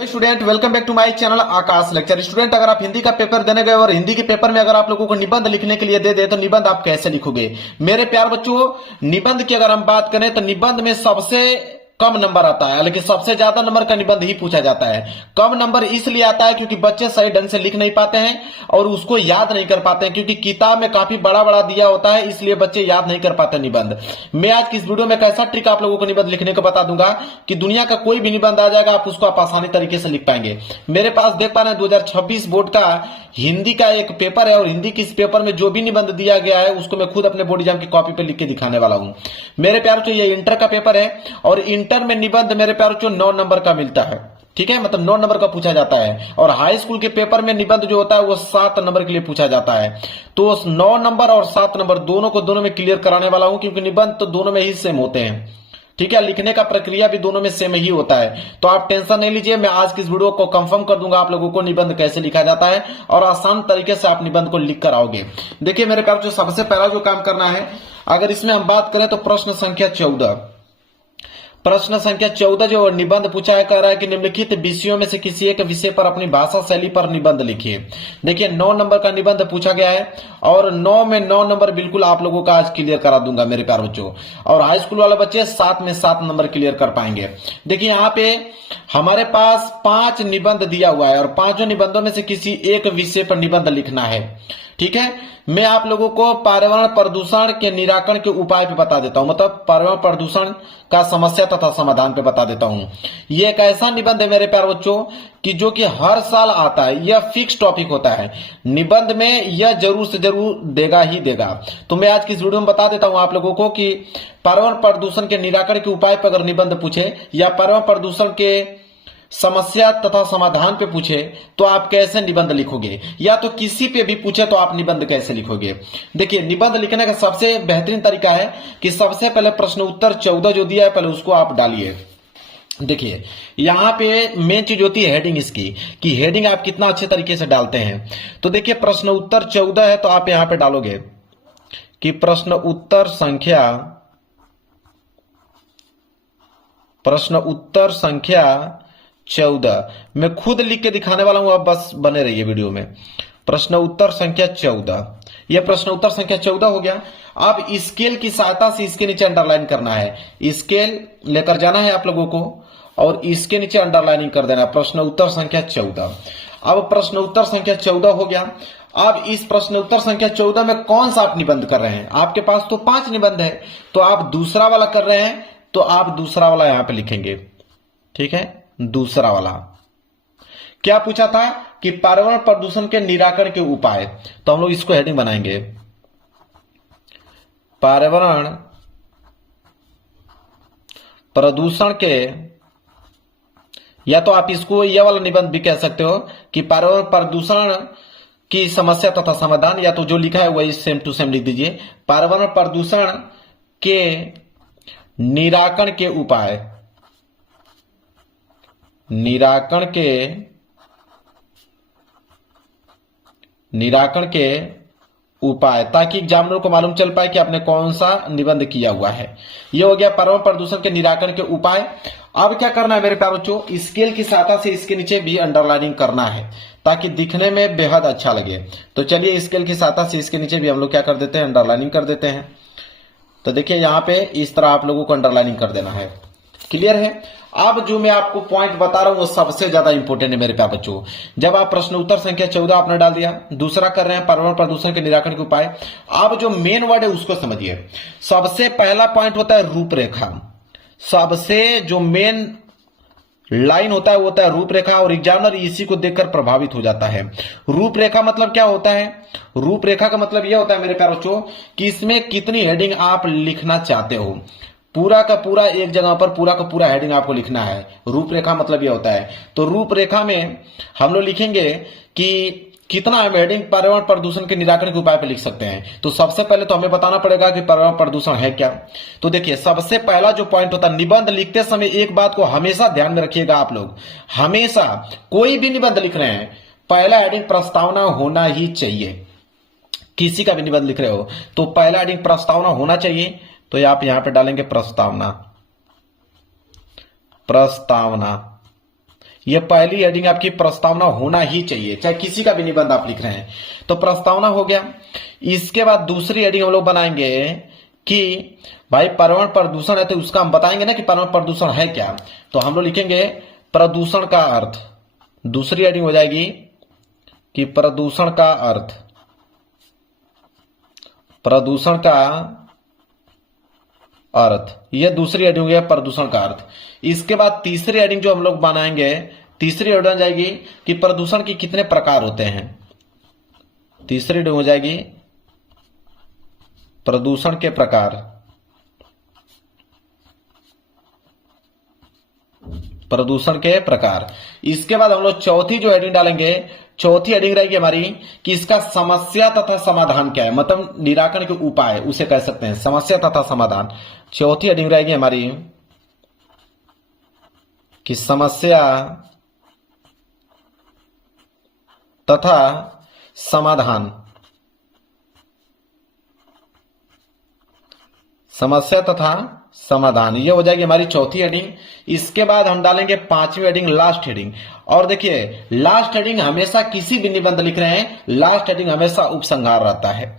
Student welcome back to my channel Aakash lecture. Student अगर आप हिंदी का पेपर देने गए और हिंदी के पेपर में अगर आप लोगों को निबंध लिखने के लिए दे दे तो निबंध आप कैसे लिखोगे मेरे प्यार बच्चों। निबंध की अगर हम बात करें तो निबंध में सबसे कम नंबर आता है, लेकिन सबसे ज्यादा नंबर का निबंध ही पूछा जाता है। कम नंबर इसलिए आता है क्योंकि बच्चे सही ढंग से लिख नहीं पाते हैं और उसको याद नहीं कर पाते हैं, क्योंकि किताब में काफी बड़ा बड़ा दिया होता है, इसलिए बच्चे याद नहीं कर पाते निबंध। मैं आज की इस वीडियो में एक ऐसा ट्रिक आप लोगों को निबंध लिखने को बता दूंगा कि दुनिया का कोई भी निबंध आ जाएगा, आप उसको आप आसानी तरीके से लिख पाएंगे। मेरे पास देख पा रहे हैं 2026 बोर्ड का हिंदी का एक पेपर है और हिंदी के इस पेपर में जो भी निबंध दिया गया है उसको मैं खुद अपने बोर्ड एग्जाम की कॉपी पे लिख के दिखाने वाला हूं। मेरे प्यार बच्चों ये इंटर का पेपर है और इंटर में निबंध मेरे प्यार बच्चों 9 नंबर का मिलता है, ठीक है, मतलब 9 नंबर का पूछा जाता है। और हाई स्कूल के पेपर में निबंध जो होता है वो 7 नंबर के लिए पूछा जाता है। तो 9 नंबर और 7 नंबर दोनों में क्लियर कराने वाला हूं, क्योंकि निबंध तो दोनों में ही सेम होते हैं, ठीक है, लिखने का प्रक्रिया भी दोनों में सेम ही होता है। तो आप टेंशन नहीं लीजिए, मैं आज की इस वीडियो को कंफर्म कर दूंगा आप लोगों को निबंध कैसे लिखा जाता है और आसान तरीके से आप निबंध को लिख कर आओगे। देखिए मेरे प्यार जो सबसे पहला जो काम करना है, अगर इसमें हम बात करें तो प्रश्न संख्या 14 जो निबंध पूछा है, कह रहा है कि निम्नलिखित विषयों में से किसी एक विषय पर अपनी भाषा शैली पर निबंध लिखिए। देखिए 9 नंबर का निबंध पूछा गया है और 9 में 9 नंबर बिल्कुल आप लोगों का आज क्लियर करा दूंगा मेरे प्यार बच्चों। और हाई स्कूल वाले बच्चे 7 में 7 नंबर क्लियर कर पाएंगे। देखिए यहाँ पे हमारे पास 5 निबंध दिया हुआ है और 5 निबंधों में से किसी एक विषय पर निबंध लिखना है, ठीक है। मैं आप लोगों को पर्यावरण प्रदूषण के निराकरण के उपाय पे बता देता हूं, मतलब पर्यावरण प्रदूषण का समस्या तथा समाधान पे बता देता हूं। ये एक ऐसा निबंध है मेरे प्यार बच्चों कि जो कि हर साल आता है, यह फिक्स टॉपिक होता है निबंध में, यह जरूर से जरूर देगा ही देगा। तो मैं आज की इस वीडियो में बता देता हूं आप लोगों को कि पर्यावरण प्रदूषण के निराकरण के उपाय पर अगर निबंध पूछे या पर्यावरण प्रदूषण के समस्या तथा समाधान पे पूछे तो आप कैसे निबंध लिखोगे, या तो किसी पे भी पूछे तो आप निबंध कैसे लिखोगे। देखिए निबंध लिखने का सबसे बेहतरीन तरीका है कि सबसे पहले प्रश्न उत्तर 14 जो दिया है पहले उसको आप डालिए। देखिए यहाँ पे मेन चीज होती है हेडिंग इसकी, कि हेडिंग आप कितना अच्छे तरीके से डालते हैं। तो देखिए प्रश्न उत्तर 14 है तो आप यहां पे डालोगे कि प्रश्न उत्तर संख्या 14 मैं खुद लिख के दिखाने वाला हूं, आप बस बने रहिए वीडियो में। प्रश्न उत्तर संख्या 14, यह प्रश्न उत्तर संख्या 14 हो गया। अब स्केल की सहायता से इसके नीचे अंडरलाइन करना है, स्केल लेकर जाना है आप लोगों को और इसके नीचे अंडरलाइनिंग कर देना है प्रश्न उत्तर संख्या 14। अब प्रश्न उत्तर संख्या 14 हो गया। अब इस प्रश्न उत्तर संख्या 14 में कौन सा आप निबंध कर रहे हैं, आपके पास तो 5 निबंध है, तो आप दूसरा वाला कर रहे हैं तो आप दूसरा वाला यहां पे लिखेंगे, ठीक है। दूसरा वाला क्या पूछा था कि पर्यावरण प्रदूषण के निराकरण के उपाय, तो हम लोग इसको हेडिंग बनाएंगे पर्यावरण प्रदूषण के, या तो आप इसको यह वाला निबंध भी कह सकते हो कि पर्यावरण प्रदूषण की समस्या तथा समाधान, या तो जो लिखा है वही सेम टू सेम लिख दीजिए, पर्यावरण प्रदूषण के निराकरण के उपाय, निराकरण के उपाय, ताकि एग्जामिनर को मालूम चल पाए कि आपने कौन सा निबंध किया हुआ है। यह हो गया पर्यावरण प्रदूषण के निराकरण के उपाय। अब क्या करना है मेरे प्यारे बच्चों, स्केल की सहायता से इसके नीचे भी अंडरलाइनिंग करना है ताकि दिखने में बेहद अच्छा लगे। तो चलिए स्केल की सहायता से इसके नीचे भी हम लोग क्या कर देते हैं, अंडरलाइनिंग कर देते हैं। तो देखिए यहां पे इस तरह आप लोगों को अंडरलाइनिंग कर देना है, क्लियर है। अब जो मैं आपको पॉइंट बता रहा हूं वो सबसे ज्यादा इंपॉर्टेंट है मेरे प्यारे बच्चों। जब आप प्रश्न उत्तर संख्या 14 आपने डाल दिया, दूसरा कर रहे हैं पर्यावरण प्रदूषण के निराकरण के उपाय। अब जो मेन वर्ड है उसको समझिए। सबसे पहला पॉइंट होता है रूपरेखा, सबसे जो मेन लाइन होता है वो होता है रूपरेखा, और एग्जामिनर इसी को देखकर प्रभावित हो जाता है। रूपरेखा मतलब क्या होता है, रूपरेखा का मतलब यह होता है मेरे प्यारे बच्चों कि इसमें कितनी हेडिंग आप लिखना चाहते हो, पूरा का पूरा एक जगह पर पूरा का पूरा हेडिंग आपको लिखना है। रूपरेखा मतलब यह होता है। तो रूपरेखा में हम लोग लिखेंगे कि कितना हम हेडिंग पर्यावरण प्रदूषण के निराकरण के उपाय पर लिख सकते हैं। तो सबसे पहले तो हमें बताना पड़ेगा कि पर्यावरण प्रदूषण है क्या। तो देखिए सबसे पहला जो पॉइंट होता है, निबंध लिखते समय एक बात को हमेशा ध्यान में रखिएगा आप लोग, हमेशा कोई भी निबंध लिख रहे हैं पहला हेडिंग प्रस्तावना होना ही चाहिए। किसी का भी निबंध लिख रहे हो तो पहला हेडिंग प्रस्तावना होना चाहिए। तो आप यहां पे डालेंगे प्रस्तावना, ये पहली हेडिंग आपकी प्रस्तावना होना ही चाहिए, चाहे किसी का भी निबंध आप लिख रहे हैं। तो प्रस्तावना हो गया। इसके बाद दूसरी हेडिंग हम लोग बनाएंगे कि भाई पर्यावरण प्रदूषण है, तो उसका हम बताएंगे ना कि पर्यावरण प्रदूषण है क्या। तो हम लोग लिखेंगे प्रदूषण का अर्थ। दूसरी हेडिंग हो जाएगी कि प्रदूषण का अर्थ, प्रदूषण का अर्थ, यह दूसरी हेडिंग है प्रदूषण का अर्थ। इसके बाद तीसरी हेडिंग जो हम लोग बनाएंगे, तीसरी हेडिंग जाएगी कि प्रदूषण के कितने प्रकार होते हैं। तीसरी हेडिंग हो जाएगी प्रदूषण के प्रकार, प्रदूषण के प्रकार। इसके बाद हम लोग चौथी जो हेडिंग डालेंगे, चौथी हेडिंग रहेगी हमारी कि इसका समस्या तथा समाधान क्या है, मतलब निराकरण के उपाय उसे कह सकते हैं, समस्या तथा समाधान। चौथी हेडिंग रहेगी हमारी कि समस्या तथा समाधान, समस्या तथा समाधान, ये हो जाएगी हमारी चौथी हेडिंग। इसके बाद हम डालेंगे पांचवी हेडिंग, लास्ट हेडिंग। और देखिए लास्ट हेडिंग हमेशा किसी भी निबंध लिख रहे हैं, लास्ट हेडिंग हमेशा उपसंहार रहता है,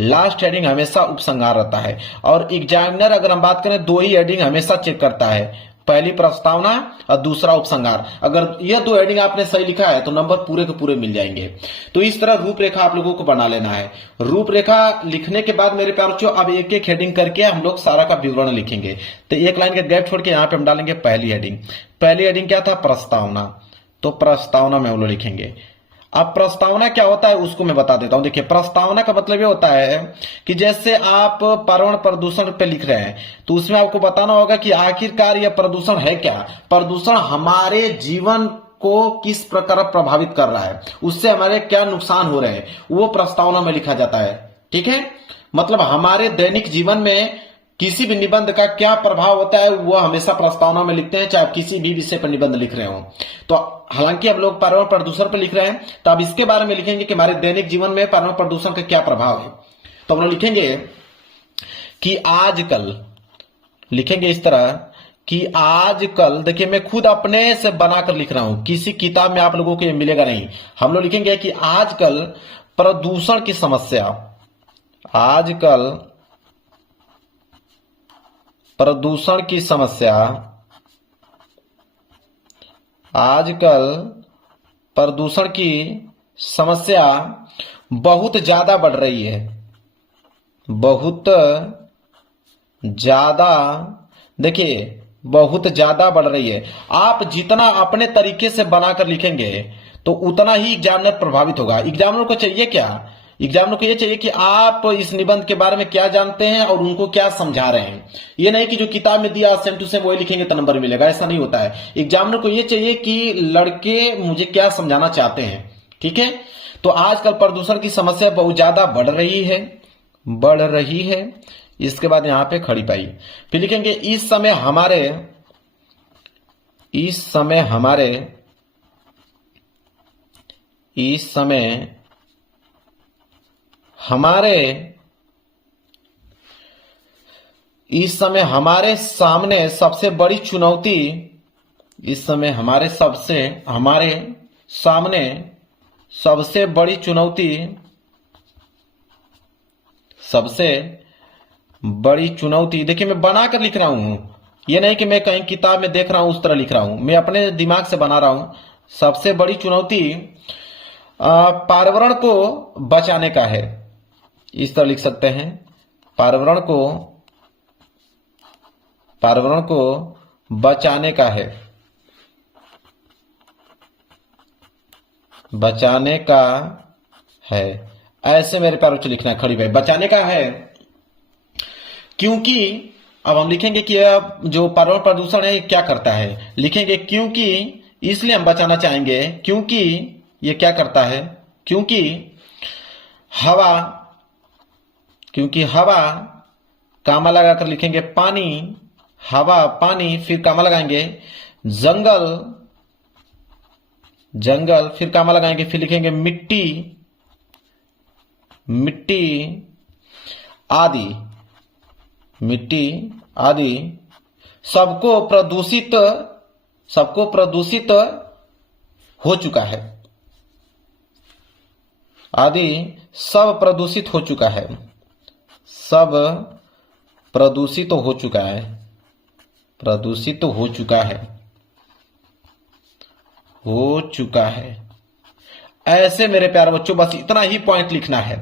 लास्ट हेडिंग हमेशा उपसंहार रहता है। और एग्जामिनर अगर हम बात करें, दो ही हेडिंग हमेशा चेक करता है, पहली प्रस्तावना और दूसरा उपसंहार। अगर यह दो हेडिंग आपने सही लिखा है तो नंबर पूरे के पूरे मिल जाएंगे। तो इस तरह रूपरेखा आप लोगों को बना लेना है। रूपरेखा लिखने के बाद मेरे प्यारे बच्चों अब एक एक हेडिंग करके हम लोग सारा का विवरण लिखेंगे। तो एक लाइन का गैप छोड़ के यहाँ पे हम डालेंगे पहली हेडिंग। पहली हेडिंग क्या था, प्रस्तावना। तो प्रस्तावना में हम लोग लिखेंगे। अब प्रस्तावना क्या होता है उसको मैं बता देता हूं। देखिए प्रस्तावना का मतलब ये होता है कि जैसे आप पर्यावरण प्रदूषण पे लिख रहे हैं तो उसमें आपको बताना होगा कि आखिरकार यह प्रदूषण है क्या, प्रदूषण हमारे जीवन को किस प्रकार प्रभावित कर रहा है, उससे हमारे क्या नुकसान हो रहे हैं, वो प्रस्तावना में लिखा जाता है। ठीक है, मतलब हमारे दैनिक जीवन में किसी भी निबंध का क्या प्रभाव होता है वो हमेशा प्रस्तावना में लिखते हैं, चाहे आप किसी भी विषय पर निबंध लिख रहे हो। तो हालांकि हम लोग पर्यावरण प्रदूषण पर लिख रहे हैं तो अब इसके बारे में लिखेंगे कि हमारे दैनिक जीवन में पर्यावरण प्रदूषण का क्या प्रभाव है। तो हम लोग लिखेंगे कि आजकल, लिखेंगे इस तरह कि आजकल, देखिए मैं खुद अपने से बनाकर लिख रहा हूं, किसी किताब में आप लोगों को ये मिलेगा नहीं। हम लोग लिखेंगे कि आजकल प्रदूषण की समस्या, आजकल प्रदूषण की समस्या, आजकल प्रदूषण की समस्या बहुत ज्यादा बढ़ रही है, बहुत ज्यादा, देखिए बहुत ज्यादा बढ़ रही है। आप जितना अपने तरीके से बनाकर लिखेंगे तो उतना ही एग्जामिनर प्रभावित होगा। एग्जामिनर को चाहिए क्या, एग्जामिनर को ये चाहिए कि आप इस निबंध के बारे में क्या जानते हैं और उनको क्या समझा रहे हैं। ये नहीं कि जो किताब में दिया सेम टू सेम वही लिखेंगे तो नंबर मिलेगा, ऐसा नहीं होता है। एग्जामिनर को ये चाहिए कि लड़के मुझे क्या समझाना चाहते हैं। ठीक है, तो आजकल प्रदूषण की समस्या बहुत ज्यादा बढ़ रही है, बढ़ रही है। इसके बाद यहां पे खड़ी पाई, फिर लिखेंगे इस समय हमारे, इस समय हमारे, इस समय हमारे, इस समय हमारे सामने सबसे बड़ी चुनौती, इस समय हमारे सामने सबसे बड़ी चुनौती, सबसे बड़ी चुनौती, देखिए मैं बनाकर लिख रहा हूं, ये नहीं कि मैं कहीं किताब में देख रहा हूं उस तरह लिख रहा हूं, मैं अपने दिमाग से बना रहा हूं। सबसे बड़ी चुनौती पर्यावरण को बचाने का है, इस तरह लिख सकते हैं। पर्यावरण को बचाने का है, बचाने का है, ऐसे मेरे प्यारे बच्चों लिखना है खड़ी भाई, बचाने का है। क्योंकि अब हम लिखेंगे कि जो पर्यावरण प्रदूषण है क्या करता है, लिखेंगे क्योंकि, इसलिए हम बचाना चाहेंगे क्योंकि ये क्या करता है, क्योंकि हवा, क्योंकि हवा, कामा लगाकर लिखेंगे पानी, हवा पानी, फिर कामा लगाएंगे जंगल, जंगल, फिर कामा लगाएंगे, फिर लिखेंगे मिट्टी, मिट्टी आदि, मिट्टी आदि सबको प्रदूषित, सबको प्रदूषित हो चुका है, आदि सब प्रदूषित हो चुका है, सब प्रदूषित हो चुका है, प्रदूषित हो चुका है, हो चुका है। ऐसे मेरे प्यारे बच्चों बस इतना ही पॉइंट लिखना है।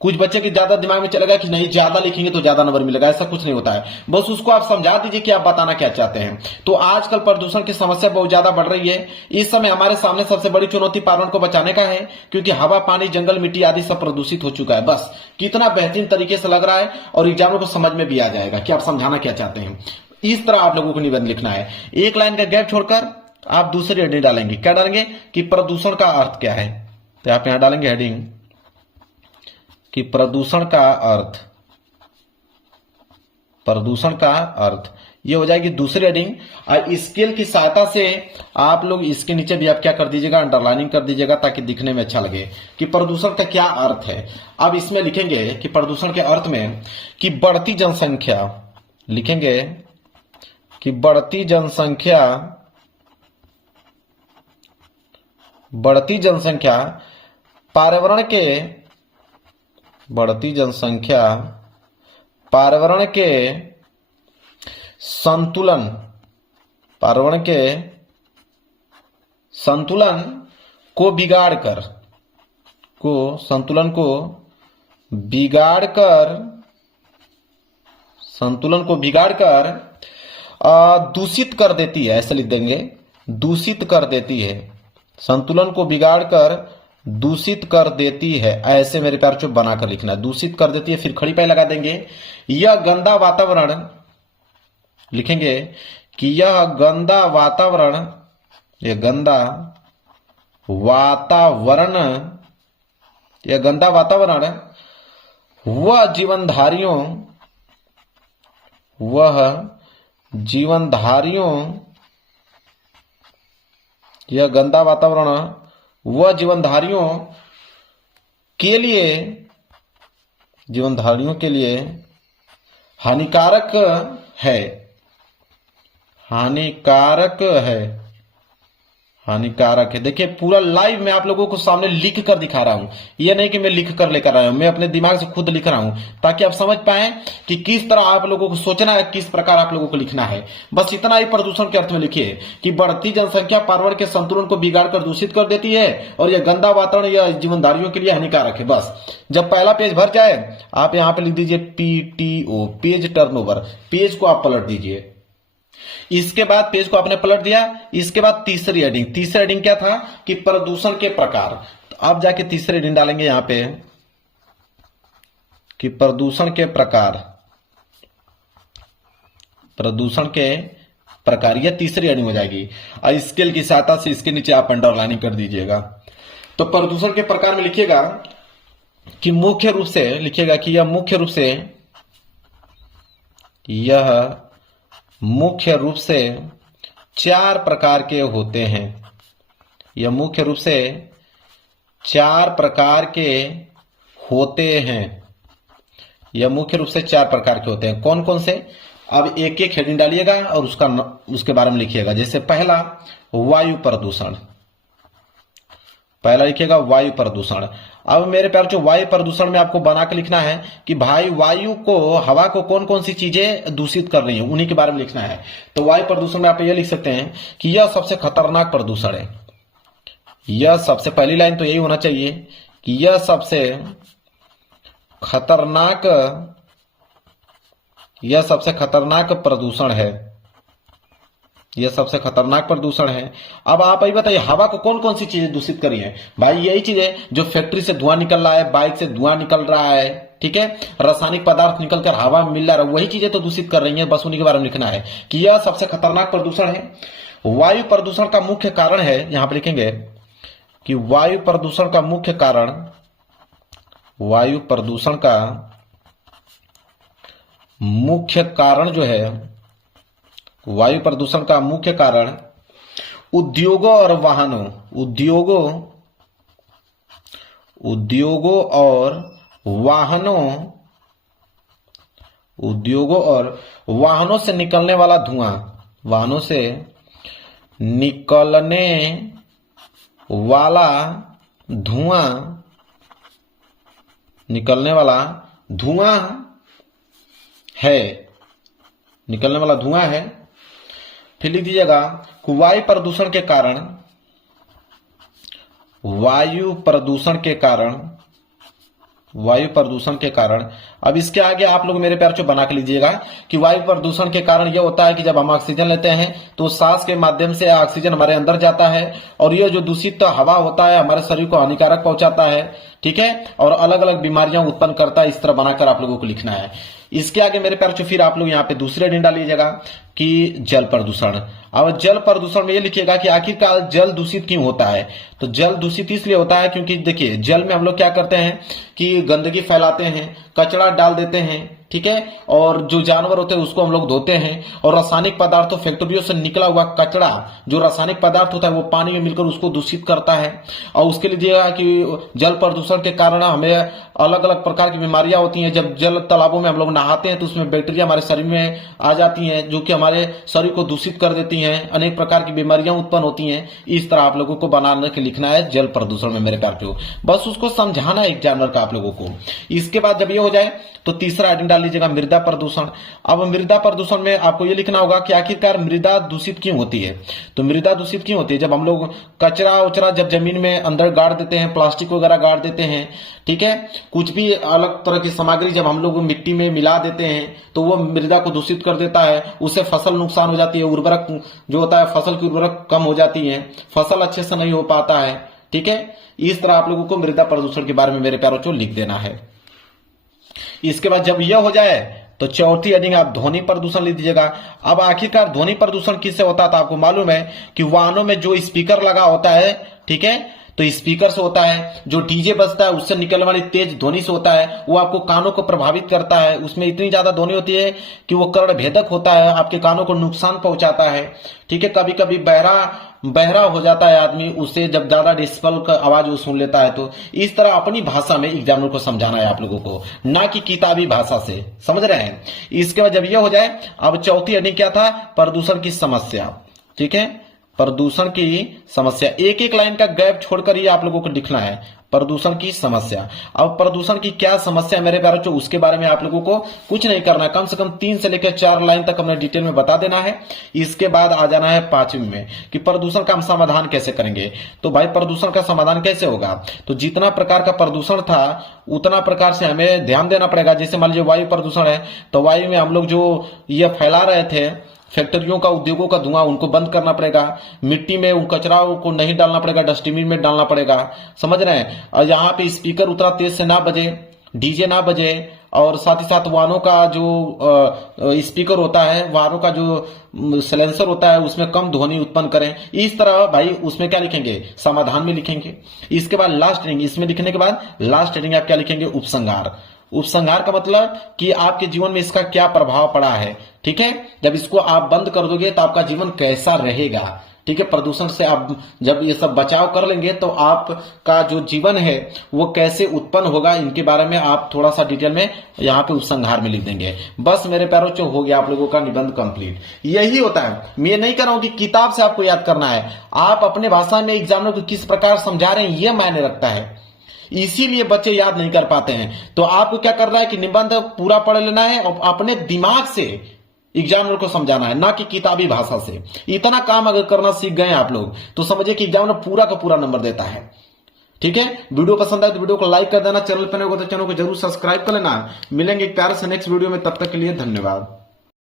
कुछ बच्चे के ज्यादा दिमाग में चलेगा कि नहीं ज्यादा लिखेंगे तो ज्यादा नंबर मिलेगा, ऐसा कुछ नहीं होता है। बस उसको आप समझा दीजिए कि आप बताना क्या चाहते हैं। तो आजकल प्रदूषण की समस्या बहुत ज्यादा बढ़ रही है। इस समय हमारे सामने सबसे बड़ी चुनौती पर्यावरण को बचाने का है, क्योंकि हवा, पानी, जंगल, मिट्टी आदि सब प्रदूषित हो चुका है। बस कितना बेहतरीन तरीके से लग रहा है और एग्जाम को समझ में भी आ जाएगा कि आप समझाना क्या चाहते हैं। इस तरह आप लोगों को निबंध लिखना है। एक लाइन का गैप छोड़कर आप दूसरी हेडिंग डालेंगे। क्या डालेंगे कि प्रदूषण का अर्थ क्या है। तो आप यहां डालेंगे हेडिंग कि प्रदूषण का अर्थ, प्रदूषण का अर्थ। ये हो जाएगी दूसरी हेडिंग। और स्केल की सहायता से आप लोग इसके नीचे भी आप क्या कर दीजिएगा, अंडरलाइनिंग कर दीजिएगा ताकि दिखने में अच्छा लगे कि प्रदूषण का क्या अर्थ है। अब इसमें लिखेंगे कि प्रदूषण के अर्थ में कि बढ़ती जनसंख्या, लिखेंगे कि बढ़ती जनसंख्या, बढ़ती जनसंख्या पर्यावरण के, बढ़ती जनसंख्या पर्यावरण के संतुलन, पर्यावरण के संतुलन को बिगाड़कर, को संतुलन को बिगाड़कर, संतुलन को बिगाड़कर दूषित कर देती है। ऐसे लिख देंगे, दूषित कर देती है, संतुलन को बिगाड़कर दूषित कर देती है। ऐसे मेरे प्यार चुप बनाकर लिखना है, दूषित कर देती है। फिर खड़ी पाई लगा देंगे। यह गंदा वातावरण, लिखेंगे कि यह गंदा वातावरण, यह गंदा वातावरण, यह गंदा वातावरण वह जीवनधारियों, वह जीवनधारियों, यह गंदा वातावरण वह जीवनधारियों के लिए, जीवनधारियों के लिए हानिकारक है, हानिकारक है, हानिकारक है। देखिए पूरा लाइव मैं आप लोगों को सामने लिख कर दिखा रहा हूं। यह नहीं कि मैं लिख कर लेकर आया हूं, मैं अपने दिमाग से खुद लिख रहा हूं ताकि आप समझ पाएं कि किस तरह आप लोगों को सोचना है, किस प्रकार आप लोगों को लिखना है। बस इतना ही प्रदूषण के अर्थ में लिखिए कि बढ़ती जनसंख्या पर्यावरण के संतुलन को बिगाड़कर दूषित कर देती है और यह गंदा वातावरण यह जीवनधारियों के लिए हानिकारक है। बस जब पहला पेज भर जाए आप यहां पर लिख दीजिए PTO, पेज टर्नओवर। पेज को आप पलट दीजिए। इसके बाद पेज को आपने पलट दिया। इसके बाद तीसरी हेडिंग, तीसरी हेडिंग क्या था कि प्रदूषण के प्रकार। तो आप जाके तीसरी हेडिंग डालेंगे यहां पे कि प्रदूषण के प्रकार, प्रदूषण के प्रकार। यह तीसरी हेडिंग हो जाएगी और स्केल की सहायता से इसके नीचे आप अंडरलाइनिंग कर दीजिएगा। तो प्रदूषण के प्रकार में लिखिएगा कि मुख्य रूप से, लिखिएगा कि यह मुख्य रूप से, यह मुख्य रूप से 4 प्रकार के होते हैं। यह मुख्य रूप से 4 प्रकार के होते हैं। यह मुख्य रूप से 4 प्रकार के होते हैं। कौन कौन से? अब एक एक हेडिंग डालिएगा और उसके बारे में लिखिएगा। जैसे पहला वायु प्रदूषण, पहला लिखिएगा वायु प्रदूषण। अब मेरे प्यार जो वायु प्रदूषण में आपको बना के लिखना है कि भाई वायु को, हवा को कौन कौन सी चीजें दूषित कर रही हैं, उन्हीं के बारे में लिखना है। तो वायु प्रदूषण में आप ये लिख सकते हैं कि यह सबसे खतरनाक प्रदूषण है। यह सबसे, पहली लाइन तो यही होना चाहिए कि यह सबसे खतरनाक, यह सबसे खतरनाक प्रदूषण है, यह सबसे खतरनाक प्रदूषण है। अब आप ही बताइए हवा को कौन कौन सी चीजें दूषित करी हैं? भाई यही चीजें जो फैक्ट्री से धुआं निकल रहा है, बाइक से धुआं निकल रहा है, ठीक है, रासायनिक पदार्थ निकलकर हवा में मिल रहा है, वही चीजें तो दूषित कर रही हैं। बस उन्हीं के बारे में लिखना है कि यह सबसे खतरनाक प्रदूषण है। वायु प्रदूषण का मुख्य कारण है, यहां पर लिखेंगे कि वायु प्रदूषण का मुख्य कारण, वायु प्रदूषण का मुख्य कारण जो है, वायु प्रदूषण का मुख्य कारण उद्योगों और वाहनों, उद्योगों और वाहनों से निकलने वाला धुआं, वाहनों से निकलने वाला धुआं, निकलने वाला धुआं है, निकलने वाला धुआं है। फिर लिख दीजिएगा वायु प्रदूषण के कारण, वायु प्रदूषण के कारण, वायु प्रदूषण के कारण। अब इसके आगे आप लोग मेरे प्यार बना के लीजिएगा कि वायु प्रदूषण के कारण यह होता है कि जब हम ऑक्सीजन लेते हैं तो सांस के माध्यम से ऑक्सीजन हमारे अंदर जाता है और यह जो दूषित हवा होता है हमारे शरीर को हानिकारक पहुंचाता है, ठीक है, और अलग अलग बीमारियां उत्पन्न करता है। इस तरह बनाकर आप लोगों को लिखना है। इसके आगे मेरे प्यार फिर आप लोग यहाँ पे दूसरे हेडिंग डाल लीजिएगा कि जल प्रदूषण। अब जल प्रदूषण में ये लिखिएगा कि आखिरकार जल दूषित क्यों होता है। तो जल दूषित इसलिए होता है क्योंकि देखिए जल में हम लोग क्या करते हैं कि गंदगी फैलाते हैं, कचरा डाल देते हैं, ठीक है, और जो जानवर होते हैं उसको हम लोग धोते हैं, और रासायनिक पदार्थों फैक्ट्रियों से निकला हुआ कचरा जो रासायनिक पदार्थ होता है वो पानी में मिलकर उसको दूषित करता है। और उसके लिए कि जल प्रदूषण के कारण हमें अलग अलग प्रकार की बीमारियां होती हैं। जब जल तालाबों में हम लोग नहाते हैं तो उसमें बैक्टीरिया हमारे शरीर में आ जाती हैं जो कि हमारे शरीर को दूषित कर देती हैं, अनेक प्रकार की बीमारियां उत्पन्न होती हैं। इस तरह आप लोगों को बनाने के लिखना है जल प्रदूषण में मेरे प्यार प्यो, बस उसको समझाना है एक जानवर का आप लोगों को। इसके बाद जब ये हो जाए तो तीसरा आइटम डाल लीजिएगा मृदा प्रदूषण। अब मृदा प्रदूषण में आपको ये लिखना होगा कि आखिरकार मृदा दूषित क्यों होती है। तो मृदा दूषित क्यों होती है, जब हम लोग कचरा उचरा जब जमीन में अंदर गाड़ देते हैं, प्लास्टिक वगैरह गाड़ देते हैं, ठीक है, कुछ भी अलग तरह की सामग्री जब हम लोग मिट्टी में मिला देते हैं तो वो मृदा को दूषित कर देता है। उससे फसल नुकसान हो जाती है, उर्वरक जो होता है फसल की उर्वरक कम हो जाती है, फसल अच्छे से नहीं हो पाता है, ठीक है। इस तरह आप लोगों को मृदा प्रदूषण के बारे में मेरे प्यारों को लिख देना है। इसके बाद जब यह हो जाए तो चौथी हेडिंग आप ध्वनि प्रदूषण लिख दीजिएगा। अब आखिरकार ध्वनि प्रदूषण किससे होता था, आपको मालूम है कि वाहनों में जो स्पीकर लगा होता है, ठीक है, तो स्पीकर से होता है, जो डीजे बजता है उससे निकलने वाली तेज ध्वनि से होता है, वो आपको कानों को प्रभावित करता है। उसमें इतनी ज्यादा ध्वनि होती है कि वो कर्ण भेदक होता है, आपके कानों को नुकसान पहुंचाता है, ठीक है। कभी कभी बहरा हो जाता है आदमी उससे, जब ज्यादा डेसिबल का आवाज वो सुन लेता है। तो इस तरह अपनी भाषा में एग्जामिनर को समझाना है आप लोगों को, ना कि किताबी भाषा से, समझ रहे हैं। इसके बाद जब यह हो जाए, अब चौथी हेडिंग क्या था, प्रदूषण की समस्या, ठीक है, प्रदूषण की समस्या। एक एक लाइन का गैप छोड़कर ही आप लोगों को लिखना है प्रदूषण की समस्या। अब प्रदूषण की क्या समस्या मेरे प्यारे बच्चों, उसके बारे में आप लोगों को कुछ नहीं करना, कम से कम 3 से लेकर 4 लाइन तक हमने डिटेल में बता देना है। इसके बाद आ जाना है 5वीं में कि प्रदूषण का हम समाधान कैसे करेंगे। तो भाई प्रदूषण का समाधान कैसे होगा, तो जितना प्रकार का प्रदूषण था उतना प्रकार से हमें ध्यान देना पड़ेगा। जैसे मान लीजिए वायु प्रदूषण है तो वायु में हम लोग जो ये फैला रहे थे फैक्ट्रियों का, उद्योगों का धुआं, उनको बंद करना पड़ेगा। मिट्टी में उन कचराओं को नहीं डालना पड़ेगा, डस्टबिन में डालना पड़ेगा, समझ रहे हैं। और यहाँ पे स्पीकर उतना तेज से ना बजे, डीजे ना बजे, और साथ ही साथ वाहनों का जो स्पीकर होता है, वाहनों का जो साइलेंसर होता है उसमें कम ध्वनि उत्पन्न करें। इस तरह भाई उसमें क्या लिखेंगे, समाधान में लिखेंगे। इसके बाद लास्ट हेडिंग, इसमें लिखने के बाद लास्ट हेडिंग आप क्या लिखेंगे, उपसंहार। उपसंहार का मतलब कि आपके जीवन में इसका क्या प्रभाव पड़ा है, ठीक है। जब इसको आप बंद कर दोगे तो आपका जीवन कैसा रहेगा, ठीक है। प्रदूषण से आप जब ये सब बचाव कर लेंगे तो आपका जो जीवन है वो कैसे उत्पन्न होगा, इनके बारे में आप थोड़ा सा डिटेल में यहाँ पे उपसंहार में लिख देंगे। बस मेरे प्यारों चो हो गया आप लोगों का निबंध कंप्लीट। यही होता है, मैं नहीं कर रहा हूं कि किताब से आपको याद करना है, आप अपने भाषा में एग्जामिनर को किस प्रकार समझा रहे हैं ये मायने रखता है। इसीलिए बच्चे याद नहीं कर पाते हैं। तो आपको क्या करना है कि निबंध पूरा पढ़ लेना है और अपने दिमाग से एग्जामिनर को समझाना है, ना कि किताबी भाषा से। इतना काम अगर करना सीख गए आप लोग तो समझिए कि एग्जामिनर पूरा का पूरा नंबर देता है, ठीक है। वीडियो पसंद आए तो वीडियो को लाइक कर देना, चैनल पर नए हो तो चैनल को जरूर सब्सक्राइब कर लेना। मिलेंगे एक प्यारे से नेक्स्ट वीडियो में, तब तक के लिए धन्यवाद।